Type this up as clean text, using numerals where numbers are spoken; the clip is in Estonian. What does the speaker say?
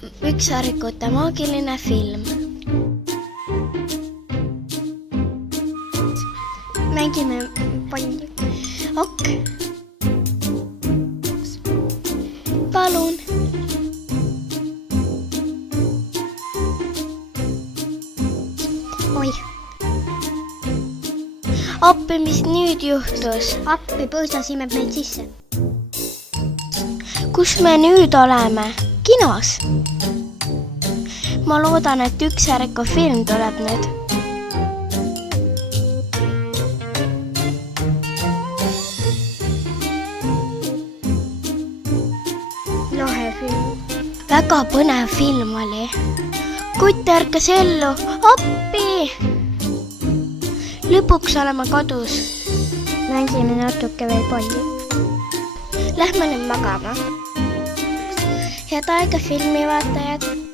Ükssarvikute maagiline film. Mängime palli. Ok. Palun. Oi. Appi, mis nüüd juhtus? Appi, põõsas imeb meid sisse. Kus me nüüd oleme? Kinos? Ma loodan, et Ükssarviku film tuleb nüüd. Lahe film. Väga põnev film oli. Kutt ärkas ellu. Appi! Lõpuks oleme kodus. Mängime natuke veel palli. Lähme nüüd magama. Head aega filmivaatajad.